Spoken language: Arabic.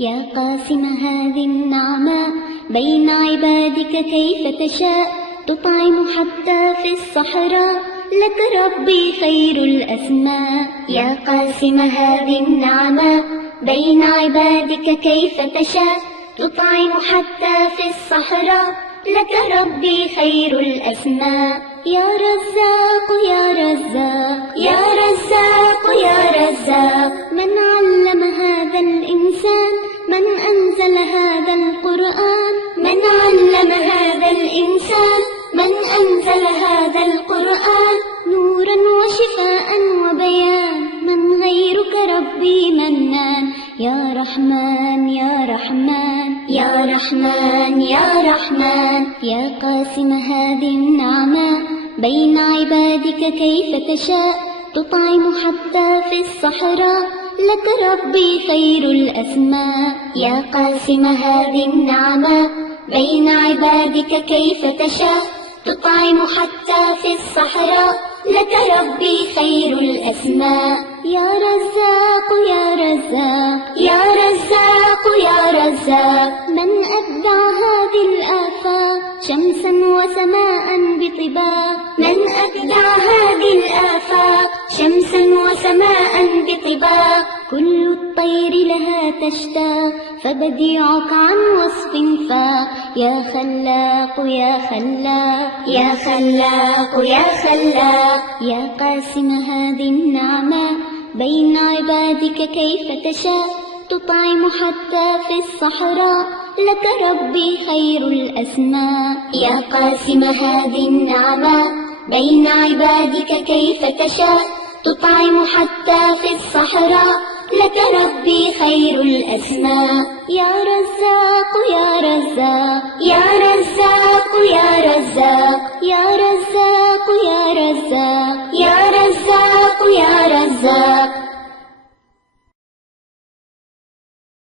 يا قاسم هذه النعمة بين عبادك كيف تشاء، تطعم حتى في الصحراء، لك ربي خير الأسماء. يا قاسم هذه النعمة بين عبادك كيف تشاء، تطعم حتى في الصحراء، لك ربي خير الأسماء. يا رزاق يا رزاق يا رزاق يا رزاق، من علم هذا الإنسان، من أنزل هذا القرآن، من علم هذا الإنسان، من أنزل هذا القرآن، نورا وشفاء وبيان، من غيرك ربي منان. يا رحمن يا رحمن يا رحمن يا رحمن، يا قاسم هذه النعمة بين عبادك كيف تشاء، تطعم حتى في الصحراء، لك ربي خير الأسماء. يا قاسم هذه النعمة بين عبادك كيف تشاء، تطعم حتى في الصحراء، لك ربي خير الأسماء. يا رزاق يا رزاق يا رزاق يا رزاق، من أبدع هذه الآفاق، شمسا وسماء بطباق، من أبدع هذه الآفاق، شمسا وسماء بطباق، كل الطير لها تشتاق، فبديعك عن وصف فاق. يا خلاق يا خلاق يا خلاق يا خلاق، يا قاسم هذه النعمة بين عبادك كيف تشاء، تطعم حتى في الصحراء، لك ربي خير الأسماء. يا قاسم هذه النعمة بين عبادك كيف تشاء، تطعم حتى في الصحراء، لك ربي خير الأسماء. يا رزاق يا رزاق يا رزاق